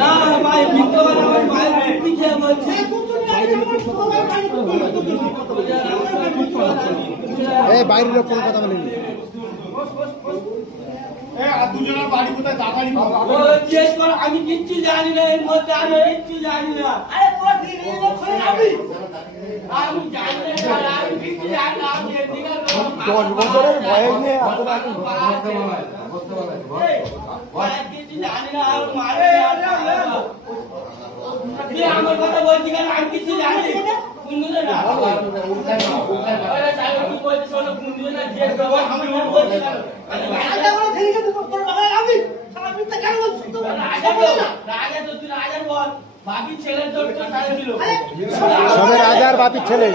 না ভাই মিথ্যা কথা আমার মায়ের পিঠে বলছে এই বাইরের লোক কোনো কথা বলেনি। আমি কিচ্ছু জানি না এর মধ্যে আমি কিচ্ছু জানি না আমি জানি না আমি কিচ্ছু জানি না আমি 10 বছরের বয়স নিয়ে কিছু জানি না আর মারে আমার কথা বলছি কেন আমি কিছু জানি কুন্দুরে না সবে রাজার বাপির ছেলে